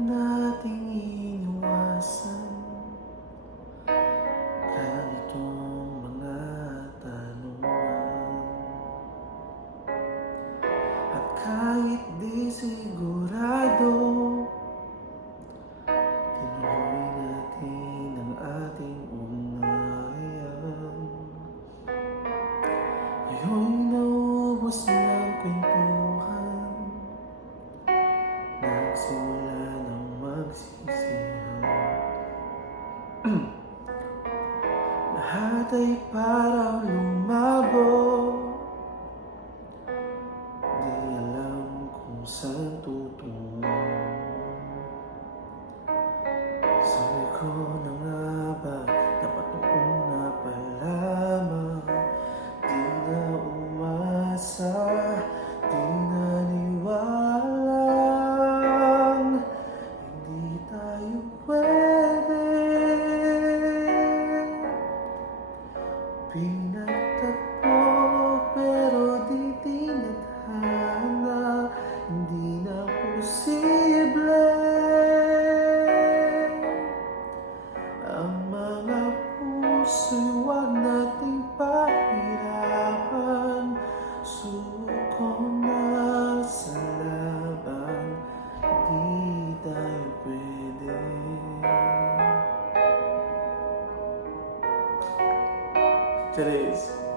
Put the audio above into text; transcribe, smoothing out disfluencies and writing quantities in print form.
nating iniwasan ganitong mga tanungan. At kahit di sigurado, tinuloy natin ang ating ugnayan. Ngayon'y naubos na ang kwentuhan, nagsimula ng magsisihan. Lahat ay parang lumabo, di alam kung saan tutungo. Sabi ko na nga ba, dapat noong napalamang, di na umasa, di naniwalang hindi tayo pwede. Pinagtagpo pero di tinadhana, hindi na posible ang mga puso'y huwag nating pahirapan. Suko na sa laban, di tayo pwede. Teresa.